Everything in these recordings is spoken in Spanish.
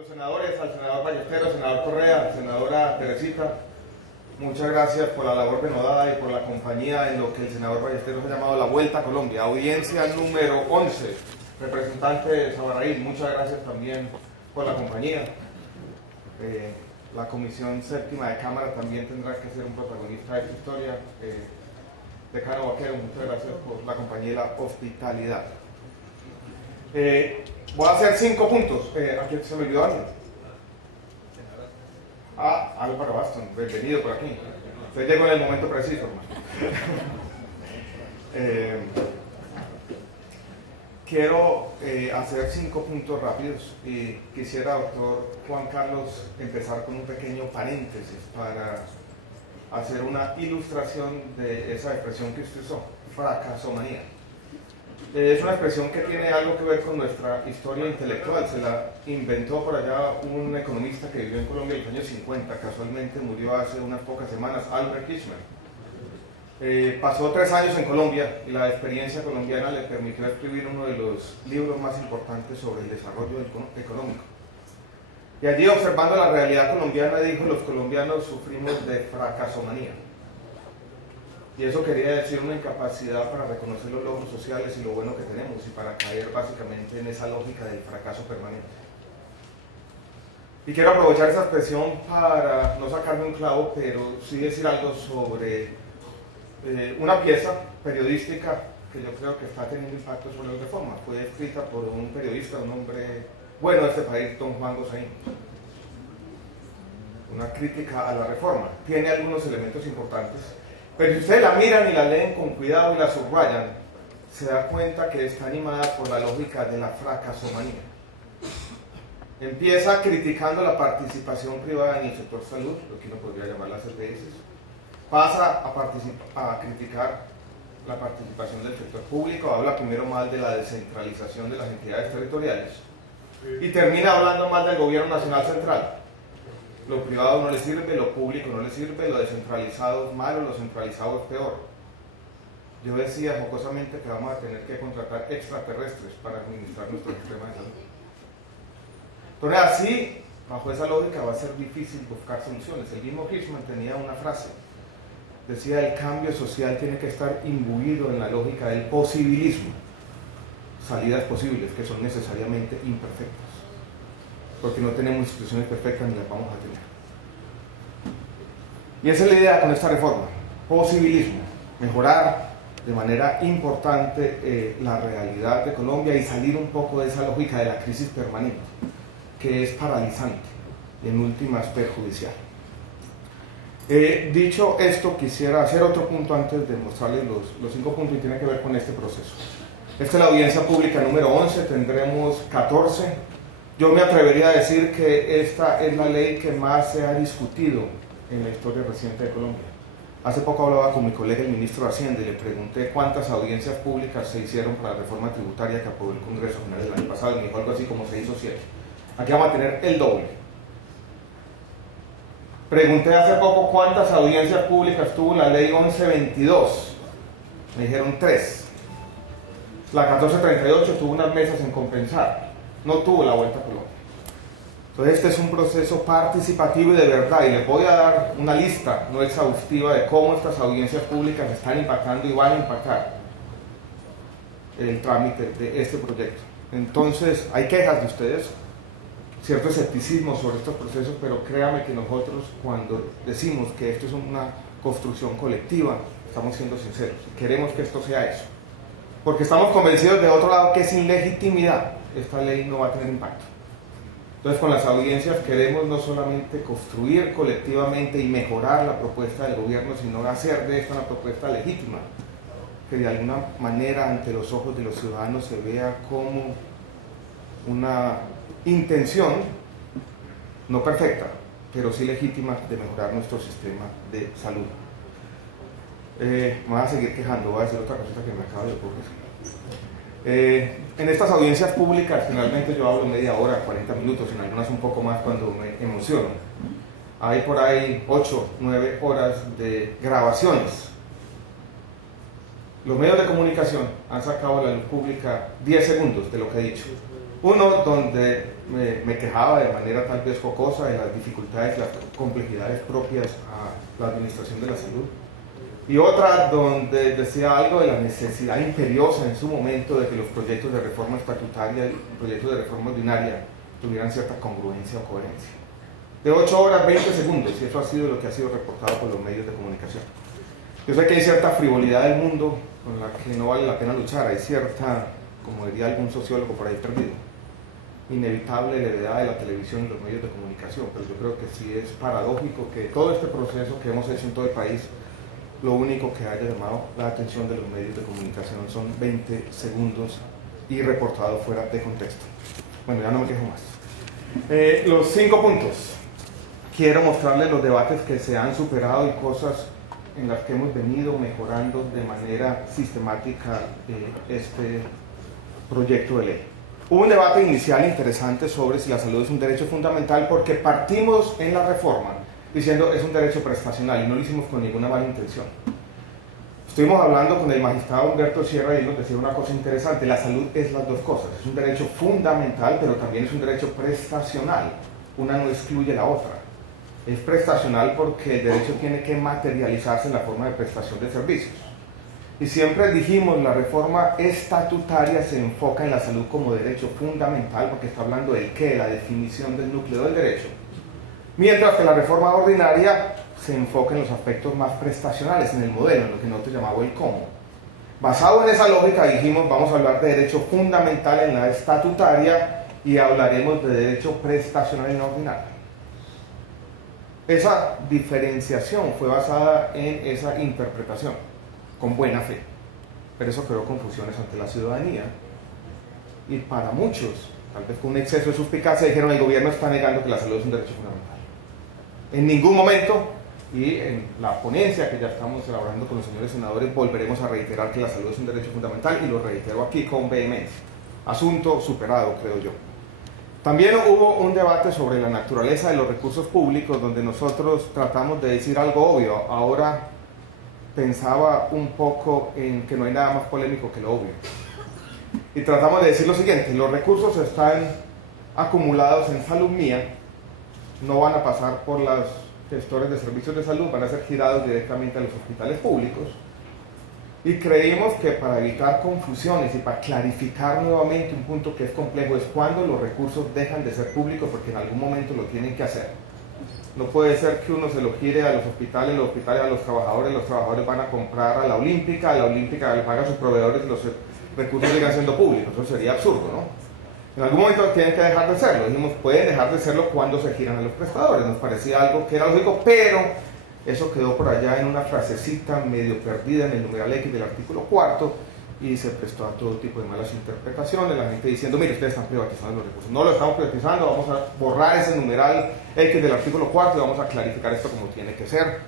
Los senadores, al senador Ballesteros, senador Correa, senadora Teresita, muchas gracias por la labor denodada y por la compañía en lo que el senador Ballesteros ha llamado la Vuelta a Colombia. Audiencia número 11, representante Sabaraí, muchas gracias también por la compañía. La Comisión Séptima de Cámara también tendrá que ser un protagonista de esta historia. Decano Vaquero, muchas gracias por la compañía y la hospitalidad. Voy a hacer 5 puntos. Aquí se me olvidó alguien. Álvaro Baston, bienvenido por aquí. Usted llegó en el momento preciso, quiero hacer 5 puntos rápidos y quisiera, doctor Juan Carlos, empezar con un pequeño paréntesis para hacer una ilustración de esa expresión que usted usó, fracasomanía. Es una expresión que tiene algo que ver con nuestra historia intelectual. Se la inventó por allá un economista que vivió en Colombia en los años 50, casualmente murió hace unas pocas semanas, Albert Hirschman. Pasó 3 años en Colombia y la experiencia colombiana le permitió escribir uno de los libros más importantes sobre el desarrollo económico. Y allí, observando la realidad colombiana, dijo: los colombianos sufrimos de fracasomanía. Y eso quería decir una incapacidad para reconocer los logros sociales y lo bueno que tenemos, y para caer básicamente en esa lógica del fracaso permanente. Y quiero aprovechar esa expresión para no sacarme un clavo, pero sí decir algo sobre una pieza periodística que yo creo que está teniendo impacto sobre la reforma. Fue escrita por un periodista, un hombre bueno de este país, don Juan Gosaín. Una crítica a la reforma. Tiene algunos elementos importantes, pero si ustedes la miran y la leen con cuidado y la subrayan, se da cuenta que está animada por la lógica de la fracasomanía. Empieza criticando la participación privada en el sector salud, lo que uno podría llamar las EPS. Pasa a criticar la participación del sector público, habla primero mal de la descentralización de las entidades territoriales y termina hablando mal del gobierno nacional central. Lo privado no le sirve, lo público no le sirve, lo descentralizado es malo, lo centralizado es peor. Yo decía jocosamente que vamos a tener que contratar extraterrestres para administrar nuestro sistema de salud. Entonces, así, bajo esa lógica, va a ser difícil buscar soluciones. El mismo Hirschman tenía una frase, decía: el cambio social tiene que estar imbuido en la lógica del posibilismo, salidas posibles que son necesariamente imperfectas, porque no tenemos instituciones perfectas ni las vamos a tener. Y esa es la idea con esta reforma: posibilismo, mejorar de manera importante la realidad de Colombia y salir un poco de esa lógica de la crisis permanente, que es paralizante y en últimas perjudicial. Dicho esto, quisiera hacer otro punto antes de mostrarles los 5 puntos, y tiene que ver con este proceso. Esta es la audiencia pública número 11, tendremos 14. Yo me atrevería a decir que esta es la ley que más se ha discutido en la historia reciente de Colombia. Hace poco hablaba con mi colega el ministro de Hacienda y le pregunté cuántas audiencias públicas se hicieron para la reforma tributaria que aprobó el Congreso a finales del año pasado, y me dijo algo así como 6 o 7. Aquí vamos a tener el doble. Pregunté hace poco cuántas audiencias públicas tuvo la ley 1122. Me dijeron 3. La 1438 tuvo unas mesas en compensar. No tuvo la Vuelta a Colombia. Entonces este es un proceso participativo y de verdad, y les voy a dar una lista no exhaustiva de cómo estas audiencias públicas están impactando y van a impactar el trámite de este proyecto. Entonces hay quejas de ustedes, cierto escepticismo sobre estos procesos, pero créame que nosotros, cuando decimos que esto es una construcción colectiva, estamos siendo sinceros, queremos que esto sea eso, porque estamos convencidos de otro lado que sin legitimidad esta ley no va a tener impacto. Entonces, con las audiencias queremos no solamente construir colectivamente y mejorar la propuesta del gobierno, sino hacer de esta una propuesta legítima, que de alguna manera ante los ojos de los ciudadanos se vea como una intención, no perfecta, pero sí legítima, de mejorar nuestro sistema de salud. Me voy a seguir quejando, voy a decir otra cosita que me acaba de ocurrir. En estas audiencias públicas generalmente yo hablo media hora, 40 minutos, en algunas un poco más cuando me emociono. Hay por ahí 8, 9 horas de grabaciones. Los medios de comunicación han sacado a la luz pública 10 segundos de lo que he dicho. Uno donde me quejaba de manera tal vez jocosa de las dificultades y las complejidades propias a la administración de la salud. Y otra donde decía algo de la necesidad imperiosa en su momento de que los proyectos de reforma estatutaria y proyectos de reforma ordinaria tuvieran cierta congruencia o coherencia. De 8 horas, 20 segundos, y eso ha sido lo que ha sido reportado por los medios de comunicación. Yo sé que hay cierta frivolidad del mundo con la que no vale la pena luchar, hay cierta, como diría algún sociólogo por ahí perdido, inevitable levedad de la televisión y los medios de comunicación, pero yo creo que sí es paradójico que todo este proceso que hemos hecho en todo el país, lo único que haya llamado la atención de los medios de comunicación son 20 segundos y reportado fuera de contexto. Bueno, ya no me quejo más. Los 5 puntos. Quiero mostrarles los debates que se han superado y cosas en las que hemos venido mejorando de manera sistemática este proyecto de ley. Hubo un debate inicial interesante sobre si la salud es un derecho fundamental, porque partimos en la reforma diciendo es un derecho prestacional y no lo hicimos con ninguna mala intención. Estuvimos hablando con el magistrado Humberto Sierra y él nos decía una cosa interesante: la salud es las dos cosas, es un derecho fundamental pero también es un derecho prestacional, una no excluye la otra. Es prestacional porque el derecho tiene que materializarse en la forma de prestación de servicios. Y siempre dijimos, la reforma estatutaria se enfoca en la salud como derecho fundamental porque está hablando del qué, la definición del núcleo del derecho. Mientras que la reforma ordinaria se enfoca en los aspectos más prestacionales, en el modelo, en lo que nosotros llamamos el cómo. Basado en esa lógica dijimos, vamos a hablar de derecho fundamental en la estatutaria y hablaremos de derecho prestacional en la ordinaria. Esa diferenciación fue basada en esa interpretación, con buena fe, pero eso creó confusiones ante la ciudadanía y para muchos, tal vez con un exceso de suspicacia, dijeron: el gobierno está negando que la salud es un derecho fundamental. En ningún momento, y en la ponencia que ya estamos elaborando con los señores senadores, volveremos a reiterar que la salud es un derecho fundamental, y lo reitero aquí con vehemencia. Asunto superado, creo yo. También hubo un debate sobre la naturaleza de los recursos públicos, donde nosotros tratamos de decir algo obvio. Ahora pensaba un poco en que no hay nada más polémico que lo obvio. Y tratamos de decir lo siguiente: los recursos están acumulados en Salud Mía, no van a pasar por los gestores de servicios de salud, van a ser girados directamente a los hospitales públicos. Y creímos que para evitar confusiones y para clarificar nuevamente un punto que es complejo, es cuando los recursos dejan de ser públicos, porque en algún momento lo tienen que hacer. No puede ser que uno se lo gire a los hospitales a los trabajadores van a comprar a la Olímpica le paga a sus proveedores y los recursos sigan siendo públicos. Eso sería absurdo, ¿no? En algún momento tienen que dejar de serlo. Dijimos, pueden dejar de serlo cuando se giran a los prestadores. Nos parecía algo que era lógico, pero eso quedó por allá en una frasecita medio perdida en el numeral X del artículo 4 y se prestó a todo tipo de malas interpretaciones. La gente diciendo: mire, ustedes están privatizando los recursos. No lo estamos privatizando, vamos a borrar ese numeral X del artículo 4 y vamos a clarificar esto como tiene que ser.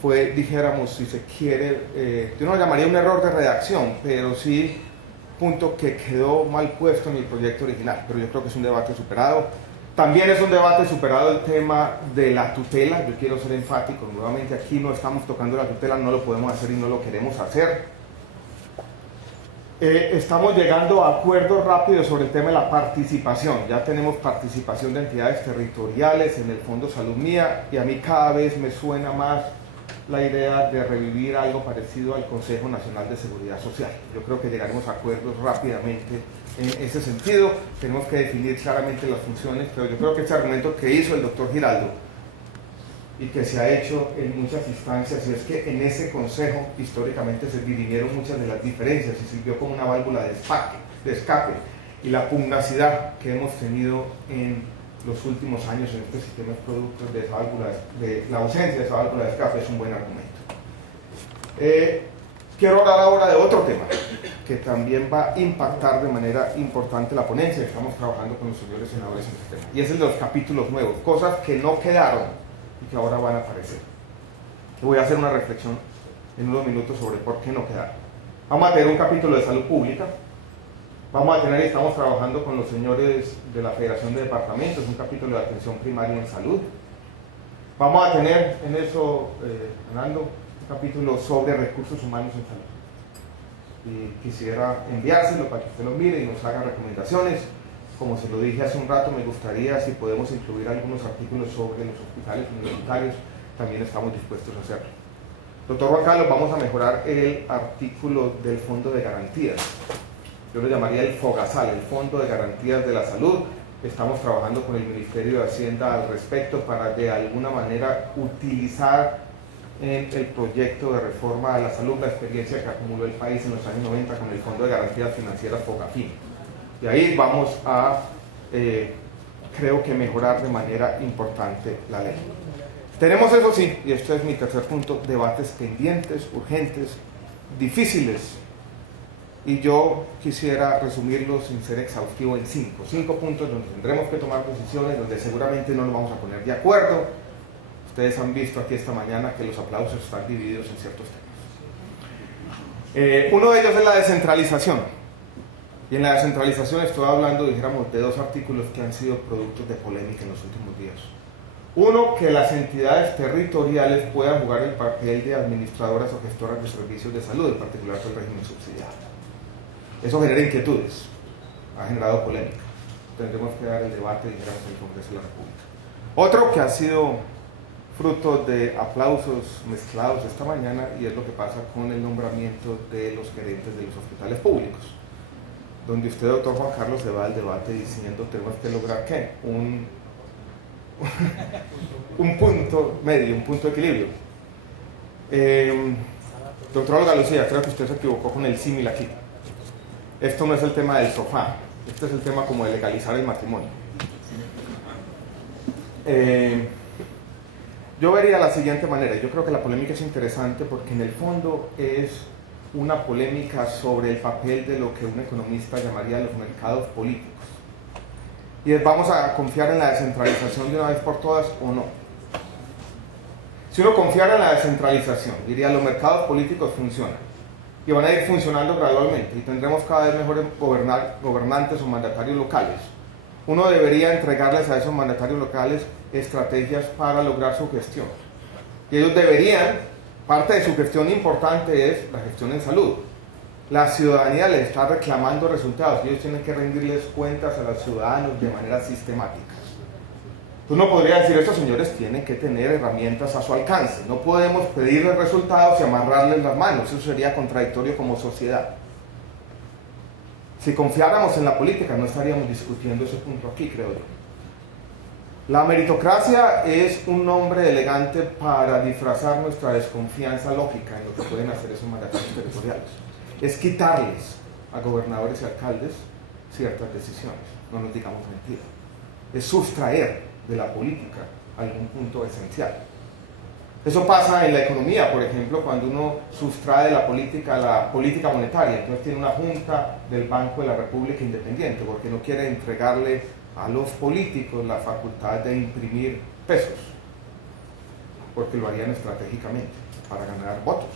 Fue, dijéramos, si se quiere, yo no lo llamaría un error de redacción, pero sí punto que quedó mal puesto en el proyecto original, pero yo creo que es un debate superado. También es un debate superado el tema de la tutela. Yo quiero ser enfático nuevamente, aquí no estamos tocando la tutela, no lo podemos hacer y no lo queremos hacer. Estamos llegando a acuerdos rápidos sobre el tema de la participación. Ya tenemos participación de entidades territoriales en el Fondo Salud Mía, y a mí cada vez me suena más la idea de revivir algo parecido al Consejo Nacional de Seguridad Social. Yo creo que llegaremos a acuerdos rápidamente en ese sentido. Tenemos que definir claramente las funciones, pero yo creo que este argumento que hizo el doctor Giraldo y que se ha hecho en muchas instancias, y es que en ese consejo históricamente se dirimieron muchas de las diferencias y sirvió como una válvula de escape, y la pugnacidad que hemos tenido en los últimos años en este sistema es producto de esa válvula, de la ausencia de esa válvula de escape. Es un buen argumento. Quiero hablar ahora de otro tema que también va a impactar de manera importante la ponencia. Estamos trabajando con los señores senadores en este tema, y es el de los capítulos nuevos, cosas que no quedaron y que ahora van a aparecer. Voy a hacer una reflexión en unos minutos sobre por qué no quedaron. Vamos a tener un capítulo de salud pública. Vamos a tener, y estamos trabajando con los señores de la Federación de Departamentos, un capítulo de atención primaria en salud. Vamos a tener en eso, Fernando, un capítulo sobre recursos humanos en salud. Y quisiera enviárselo para que usted lo mire y nos haga recomendaciones. Como se lo dije hace un rato, me gustaría si podemos incluir algunos artículos sobre los hospitales universitarios, también estamos dispuestos a hacerlo. Doctor Juan Carlos, vamos a mejorar el artículo del Fondo de Garantías. Yo lo llamaría el FOGASAL, el Fondo de Garantías de la Salud. Estamos trabajando con el Ministerio de Hacienda al respecto para de alguna manera utilizar en el proyecto de reforma a la salud la experiencia que acumuló el país en los años 90 con el Fondo de Garantías Financieras FOGAFIN. Y ahí vamos a, creo que mejorar de manera importante la ley. Tenemos, eso sí, y este es mi tercer punto, debates pendientes, urgentes, difíciles, y yo quisiera resumirlos sin ser exhaustivo en cinco puntos donde tendremos que tomar decisiones, donde seguramente no nos vamos a poner de acuerdo. Ustedes han visto aquí esta mañana que los aplausos están divididos en ciertos temas. Uno de ellos es la descentralización, y en la descentralización estoy hablando, dijéramos, de dos artículos que han sido productos de polémica en los últimos días. Uno, que las entidades territoriales puedan jugar el papel de administradoras o gestoras de servicios de salud, en particular del régimen subsidiado. Eso genera inquietudes, ha generado polémica. Tendremos que dar el debate, digamos, en el Congreso de la República. Otro que ha sido fruto de aplausos mezclados esta mañana, y es lo que pasa con el nombramiento de los gerentes de los hospitales públicos, donde usted, doctor Juan Carlos, se va al debate diciendo tenemos que lograr ¿qué? Un punto medio, un punto de equilibrio. Doctora Olga Lucía, creo que usted se equivocó con el símil aquí. Esto no es el tema del sofá, este es el tema como de legalizar el matrimonio. Yo vería la siguiente manera, yo creo que la polémica es interesante porque en el fondo es una polémica sobre el papel de lo que un economista llamaría los mercados políticos. Y es, ¿vamos a confiar en la descentralización de una vez por todas o no? Si uno confiara en la descentralización, diría los mercados políticos funcionan y van a ir funcionando gradualmente y tendremos cada vez mejores gobernantes o mandatarios locales. Uno debería entregarles a esos mandatarios locales estrategias para lograr su gestión. Y ellos deberían, parte de su gestión importante es la gestión en salud. La ciudadanía les está reclamando resultados y ellos tienen que rendirles cuentas a los ciudadanos de manera sistemática. Tú no podrías decir, estos señores tienen que tener herramientas a su alcance. No podemos pedirles resultados y amarrarles las manos. Eso sería contradictorio como sociedad. Si confiáramos en la política, no estaríamos discutiendo ese punto aquí, creo yo. La meritocracia es un nombre elegante para disfrazar nuestra desconfianza lógica en lo que pueden hacer esos mandatarios territoriales. Es quitarles a gobernadores y alcaldes ciertas decisiones, no nos digamos mentira. Es sustraer de la política algún punto esencial. Eso pasa en la economía, por ejemplo, cuando uno sustrae de la política monetaria, entonces tiene una junta del Banco de la República independiente, porque no quiere entregarle a los políticos la facultad de imprimir pesos, porque lo harían estratégicamente para ganar votos.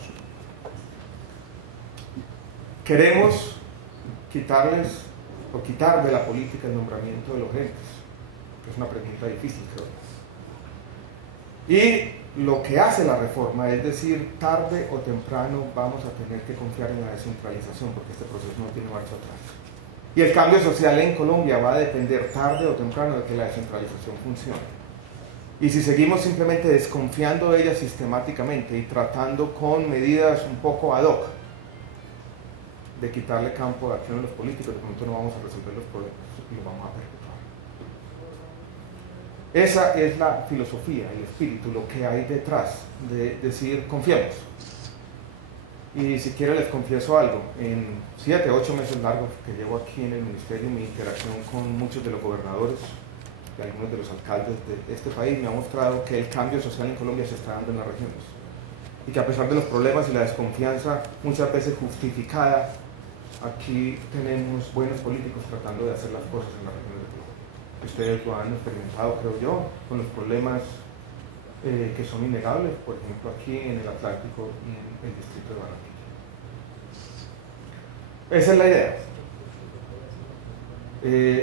Queremos quitarles o quitar de la política el nombramiento de los gerentes. Es una pregunta difícil, creo. Y lo que hace la reforma es decir, tarde o temprano vamos a tener que confiar en la descentralización porque este proceso no tiene marcha atrás. Y el cambio social en Colombia va a depender tarde o temprano de que la descentralización funcione. Y si seguimos simplemente desconfiando de ella sistemáticamente y tratando con medidas un poco ad hoc de quitarle campo de acción a los políticos, de momento no vamos a resolver los problemas y los vamos a perpetuar. Esa es la filosofía, el espíritu, lo que hay detrás de decir confiemos. Y si quiero les confieso algo, en 7 o 8 meses largos que llevo aquí en el ministerio, mi interacción con muchos de los gobernadores y algunos de los alcaldes de este país me ha mostrado que el cambio social en Colombia se está dando en las regiones y que a pesar de los problemas y la desconfianza muchas veces justificada, aquí tenemos buenos políticos tratando de hacer las cosas en las regiones de Colombia. Ustedes lo han experimentado, creo yo, con los problemas que son innegables, por ejemplo aquí en el Atlántico y en el distrito de Barranquilla. Esa es la idea.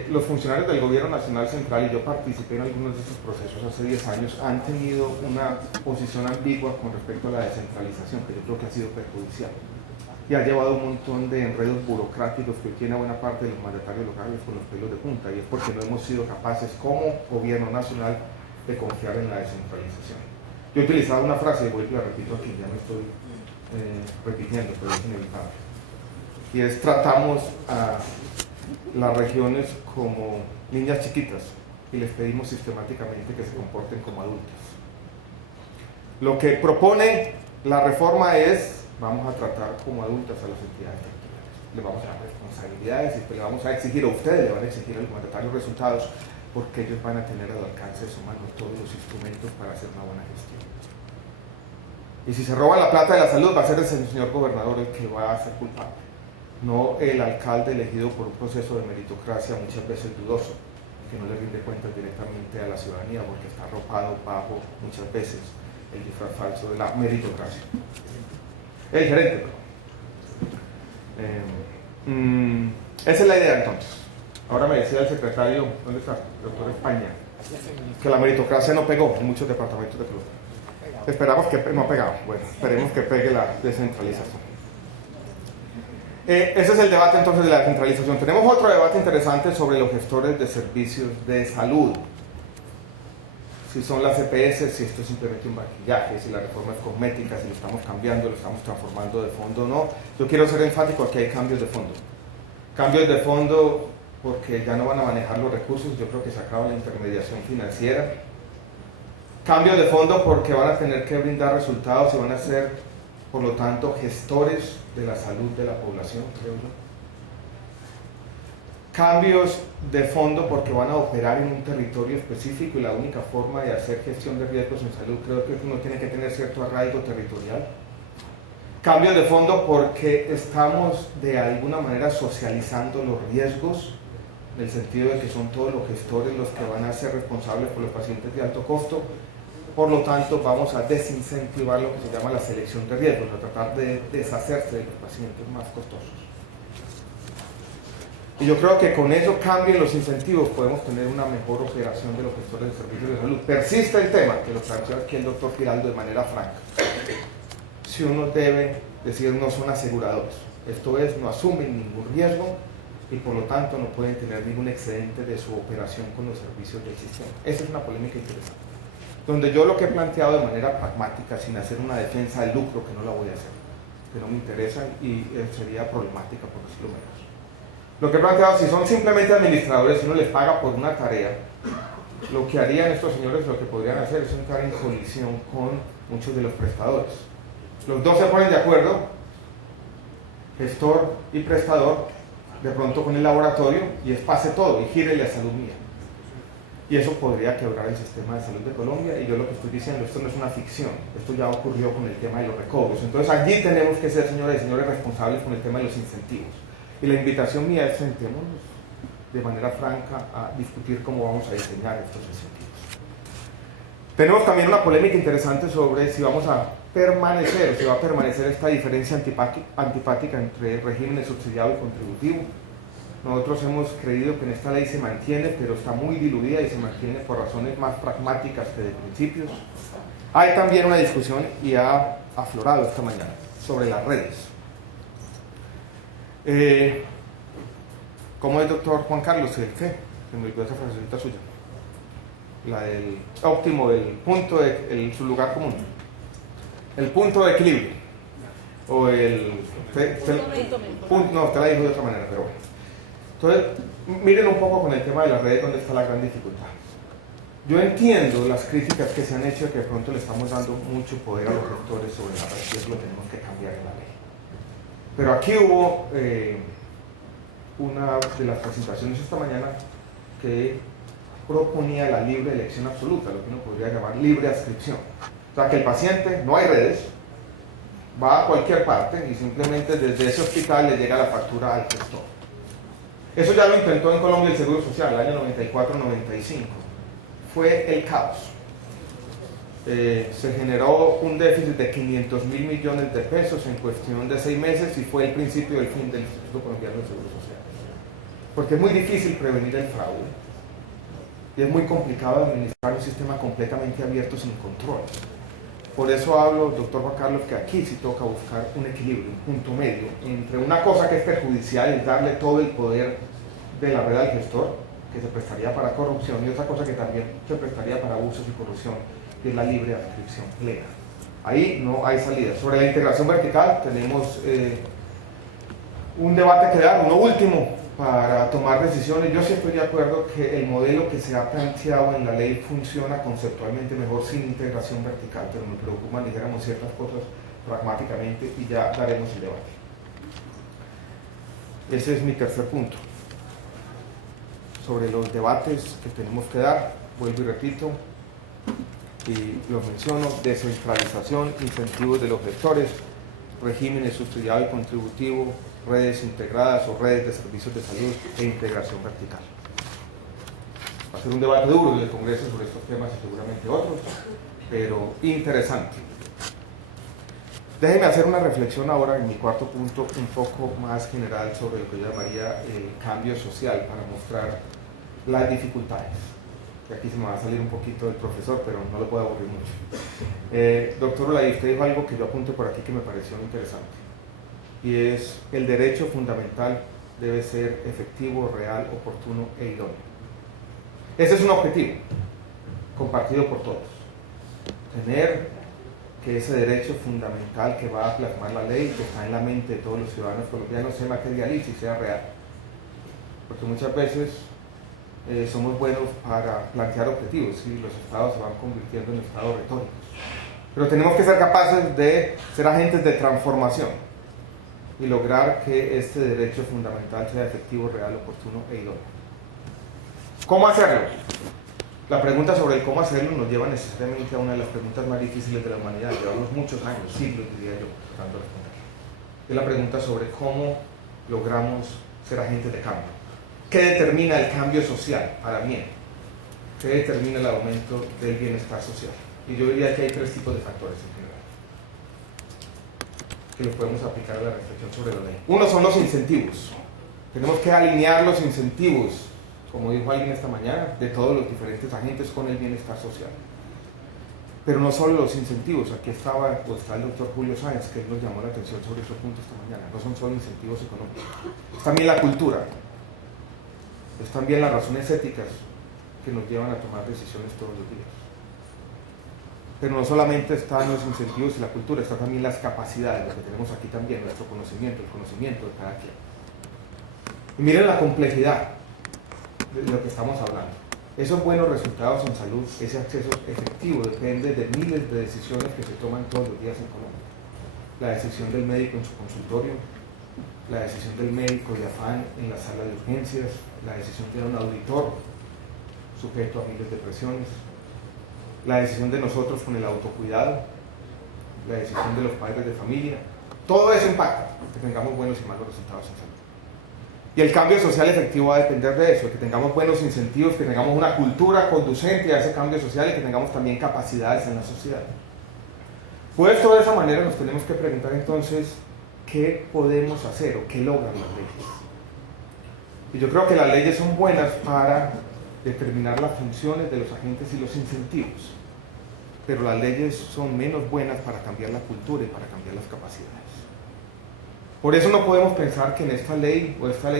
Los funcionarios del gobierno nacional central, y yo participé en algunos de estos procesos hace 10 años, han tenido una posición ambigua con respecto a la descentralización, que yo creo que ha sido perjudicial. y ha llevado un montón de enredos burocráticos que tiene buena parte de los mandatarios locales con los pelos de punta, y es porque no hemos sido capaces como gobierno nacional de confiar en la descentralización. Yo he utilizado una frase, y la repito aquí, ya me estoy repitiendo, pero es inevitable, y es: tratamos a las regiones como niñas chiquitas y les pedimos sistemáticamente que se comporten como adultos. Lo que propone la reforma es: vamos a tratar como adultas a las entidades territoriales, le vamos a dar responsabilidades y le vamos a exigir, a ustedes le van a exigir a los mandatarios resultados, porque ellos van a tener al alcance de su mano todos los instrumentos para hacer una buena gestión. Y si se roba la plata de la salud, va a ser el señor gobernador el que va a ser culpable, no el alcalde elegido por un proceso de meritocracia muchas veces dudoso, que no le rinde cuentas directamente a la ciudadanía porque está arropado bajo, muchas veces, el disfraz falso de la meritocracia. El gerente, esa es la idea entonces. Ahora me decía el secretario, ¿dónde está? El doctor España, que la meritocracia no pegó en muchos departamentos de Colombia. Esperamos que no ha pegado, bueno, esperemos que pegue la descentralización. Ese es el debate entonces de la descentralización. Tenemos otro debate interesante sobre los gestores de servicios de salud. Si son las EPS, si esto es simplemente un maquillaje, si la reforma es cosmética, si lo estamos cambiando, lo estamos transformando de fondo o no. Yo quiero ser enfático, aquí hay cambios de fondo. Cambios de fondo porque ya no van a manejar los recursos, yo creo que se acaba la intermediación financiera. Cambios de fondo porque van a tener que brindar resultados y van a ser, por lo tanto, gestores de la salud de la población, creo yo. Cambios de fondo porque van a operar en un territorio específico y la única forma de hacer gestión de riesgos en salud creo que uno tiene que tener cierto arraigo territorial. Cambios de fondo porque estamos de alguna manera socializando los riesgos, en el sentido de que son todos los gestores los que van a ser responsables por los pacientes de alto costo. Por lo tanto, vamos a desincentivar lo que se llama la selección de riesgos, a tratar de deshacerse de los pacientes más costosos. Y yo creo que con eso cambien los incentivos, podemos tener una mejor operación de los gestores de servicios de salud. Persiste el tema, que lo planteó aquí el doctor Giraldo de manera franca. Si uno debe decir no son aseguradores, esto es, no asumen ningún riesgo y por lo tanto no pueden tener ningún excedente de su operación con los servicios del sistema. Esa es una polémica interesante, donde yo lo que he planteado de manera pragmática, sin hacer una defensa del lucro, que no la voy a hacer, que no me interesa y sería problemática por decirlo menos. Lo que he planteado, si son simplemente administradores, si uno les paga por una tarea, lo que harían estos señores, lo que podrían hacer es entrar en colisión con muchos de los prestadores. Los dos se ponen de acuerdo, gestor y prestador, de pronto con el laboratorio, y es pase todo, y gírele a salud mía. Y eso podría quebrar el sistema de salud de Colombia, y yo lo que estoy diciendo, esto no es una ficción, esto ya ocurrió con el tema de los recobros. Entonces allí tenemos que ser, señores y señores, responsables con el tema de los incentivos. Y la invitación mía es sentémonos de manera franca a discutir cómo vamos a diseñar estos incentivos. Tenemos también una polémica interesante sobre si vamos a permanecer, si va a permanecer esta diferencia antipática entre régimen subsidiado y contributivo. Nosotros hemos creído que en esta ley se mantiene, pero está muy diluida y se mantiene por razones más pragmáticas que de principios. Hay también una discusión, y ha aflorado esta mañana, sobre las redes. ¿Cómo es, doctor Juan Carlos? ¿Qué? Se me olvidó esa frasecita suya. La del óptimo, del punto, su lugar común. El punto de equilibrio. O el... no, usted la dijo de otra manera, pero bueno. Entonces, miren un poco con el tema de las redes donde está la gran dificultad. Yo entiendo las críticas que se han hecho de que de pronto le estamos dando mucho poder a los rectores sobre la red, y eso lo tenemos que cambiar en la ley. Pero aquí hubo una de las presentaciones esta mañana que proponía la libre elección absoluta, lo que uno podría llamar libre adscripción. O sea, que el paciente, no hay redes, va a cualquier parte y simplemente desde ese hospital le llega la factura al gestor. Eso ya lo intentó en Colombia el Seguro Social, el año 94-95. Fue el caos. Se generó un déficit de 500.000 millones de pesos en cuestión de 6 meses y fue el principio del fin del Instituto Colombiano del Seguro Social. Porque es muy difícil prevenir el fraude y es muy complicado administrar un sistema completamente abierto sin control. Por eso hablo, doctor Juan Carlos, que aquí sí toca buscar un equilibrio, un punto medio, entre una cosa que es perjudicial, es darle todo el poder de la red al gestor, que se prestaría para corrupción, y otra cosa que también se prestaría para abusos y corrupción, que es la libre adscripción legal. Ahí no hay salida. Sobre la integración vertical tenemos un debate que dar, uno último, para tomar decisiones. Yo sí estoy de acuerdo que el modelo que se ha planteado en la ley funciona conceptualmente mejor sin integración vertical, pero me preocupan, dijéramos, ciertas cosas pragmáticamente y ya daremos el debate. Ese es mi tercer punto. Sobre los debates que tenemos que dar, vuelvo y repito, y los menciono: descentralización, incentivos de los gestores, regímenes subsidiado y contributivo, redes integradas o redes de servicios de salud e integración vertical. Va a ser un debate duro en el Congreso sobre estos temas y seguramente otros, pero interesante. Déjenme hacer una reflexión ahora en mi cuarto punto, un poco más general sobre lo que yo llamaría el cambio social, para mostrar las dificultades. Y aquí se me va a salir un poquito del profesor, pero no lo puedo aburrir mucho. Doctor Olay, usted dijo algo que yo apunté por aquí que me pareció interesante, y es: el derecho fundamental debe ser efectivo, real, oportuno e idóneo. Ese es un objetivo compartido por todos. Tener que ese derecho fundamental que va a plasmar la ley, que está en la mente de todos los ciudadanos colombianos, se materialice y sea real. Porque muchas veces somos buenos para plantear objetivos y los estados se van convirtiendo en estados retóricos. Pero tenemos que ser capaces de ser agentes de transformación y lograr que este derecho fundamental sea efectivo, real, oportuno e idóneo. ¿Cómo hacerlo? La pregunta sobre el cómo hacerlo nos lleva necesariamente a una de las preguntas más difíciles de la humanidad. Llevamos muchos años, siglos, diría yo, tratando de responder. Es la pregunta sobre cómo logramos ser agentes de cambio. ¿Qué determina el cambio social para bien? ¿Qué determina el aumento del bienestar social? Y yo diría que hay tres tipos de factores en general que los podemos aplicar a la reflexión sobre la ley. Uno son los incentivos. Tenemos que alinear los incentivos, como dijo alguien esta mañana, de todos los diferentes agentes con el bienestar social. Pero no solo los incentivos. Aquí está el doctor Julio Sáenz, que nos llamó la atención sobre ese punto esta mañana. No son solo incentivos económicos. Es también la cultura. Es también las razones éticas que nos llevan a tomar decisiones todos los días. Pero no solamente están los incentivos y la cultura, están también las capacidades, lo que tenemos aquí también, nuestro conocimiento, el conocimiento de cada quien. Y miren la complejidad de lo que estamos hablando. Esos buenos resultados en salud, ese acceso efectivo, depende de miles de decisiones que se toman todos los días en Colombia. La decisión del médico en su consultorio, la decisión del médico de afán en la sala de urgencias, la decisión de un auditor sujeto a miles de presiones, la decisión de nosotros con el autocuidado, la decisión de los padres de familia. Todo eso impacta que tengamos buenos y malos resultados en salud. Y el cambio social efectivo va a depender de eso, que tengamos buenos incentivos, que tengamos una cultura conducente a ese cambio social y que tengamos también capacidades en la sociedad. Puesto de esa manera, nos tenemos que preguntar entonces qué podemos hacer o qué logran las leyes. Y yo creo que las leyes son buenas para determinar las funciones de los agentes y los incentivos, pero las leyes son menos buenas para cambiar la cultura y para cambiar las capacidades. Por eso no podemos pensar que en esta ley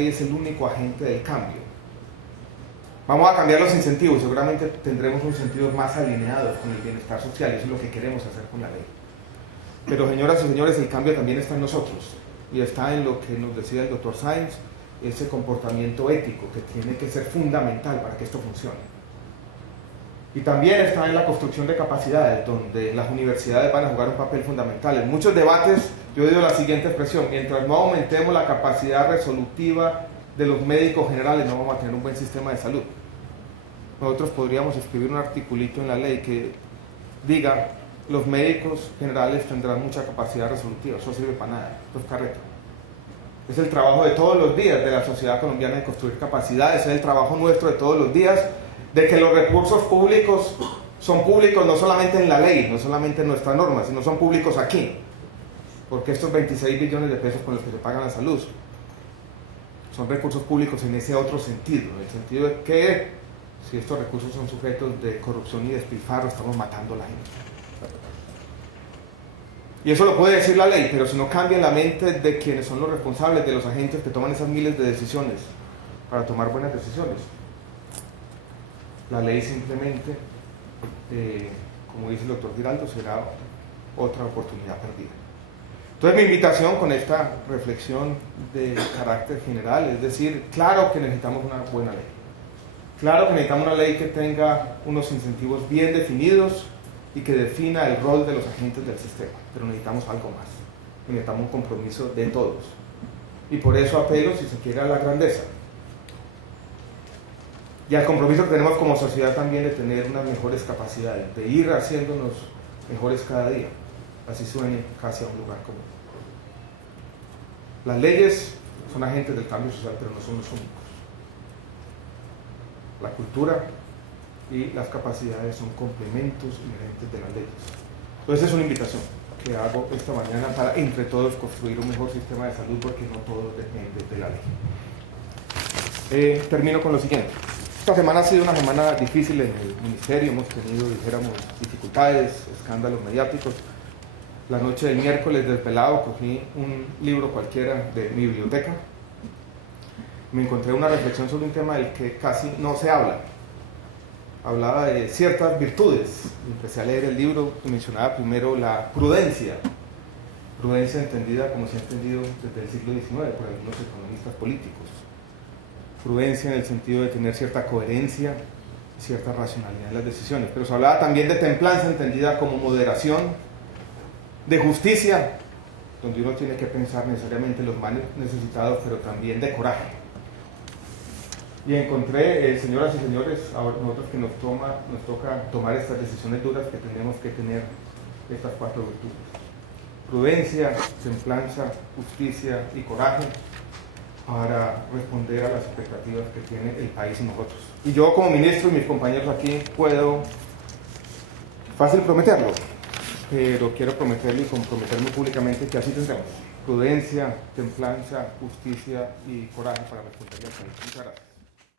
es el único agente del cambio. Vamos a cambiar los incentivos, seguramente tendremos incentivos más alineados con el bienestar social, eso es lo que queremos hacer con la ley. Pero señoras y señores, el cambio también está en nosotros, y está en lo que nos decía el doctor Sáenz, ese comportamiento ético que tiene que ser fundamental para que esto funcione. Y también está en la construcción de capacidades, donde las universidades van a jugar un papel fundamental. En muchos debates yo digo la siguiente expresión: mientras no aumentemos la capacidad resolutiva de los médicos generales, no vamos a tener un buen sistema de salud. Nosotros podríamos escribir un articulito en la ley que diga: los médicos generales tendrán mucha capacidad resolutiva. Eso sirve para nada, esto es carreta. Es el trabajo de todos los días de la sociedad colombiana de construir capacidades, es el trabajo nuestro de todos los días de que los recursos públicos son públicos no solamente en la ley, no solamente en nuestra norma, sino son públicos aquí. Porque estos 26 billones de pesos con los que se pagan la salud son recursos públicos en ese otro sentido, en el sentido de que si estos recursos son sujetos de corrupción y despilfarro, estamos matando a la gente. Y eso lo puede decir la ley, pero si no cambia la mente de quienes son los responsables, de los agentes que toman esas miles de decisiones para tomar buenas decisiones, la ley simplemente, como dice el doctor Giraldo, será otra oportunidad perdida. Entonces mi invitación con esta reflexión de carácter general es decir, claro que necesitamos una buena ley. Claro que necesitamos una ley que tenga unos incentivos bien definidos y que defina el rol de los agentes del sistema, pero necesitamos algo más. Necesitamos un compromiso de todos. Y por eso apelo, si se quiere, a la grandeza. Y al compromiso que tenemos como sociedad también de tener unas mejores capacidades, de ir haciéndonos mejores cada día, así suene casi a un lugar común. Las leyes son agentes del cambio social, pero no son los únicos. La cultura y las capacidades son complementos inherentes de las leyes. Entonces es una invitación que hago esta mañana para entre todos construir un mejor sistema de salud, porque no todo depende de la ley. Termino con lo siguiente. Esta semana ha sido una semana difícil en el ministerio, hemos tenido, dijéramos, dificultades, escándalos mediáticos. La noche del miércoles desvelado cogí un libro cualquiera de mi biblioteca. Me encontré una reflexión sobre un tema del que casi no se habla. Hablaba de ciertas virtudes. Empecé a leer el libro que mencionaba primero la prudencia. Prudencia entendida como se ha entendido desde el siglo XIX por algunos economistas políticos. Prudencia en el sentido de tener cierta coherencia y cierta racionalidad en las decisiones. Pero se hablaba también de templanza entendida como moderación, de justicia, donde uno tiene que pensar necesariamente en los más necesitados, pero también de coraje. Y encontré, señoras y señores, a nosotros que nos toca tomar estas decisiones duras, que tenemos que tener estas 4 virtudes: prudencia, templanza, justicia y coraje, para responder a las expectativas que tiene el país y nosotros. Y yo como ministro y mis compañeros aquí puedo fácil prometerlo, pero quiero prometerlo y comprometerme públicamente que así tendremos prudencia, templanza, justicia y coraje para responder al país. Muchas gracias.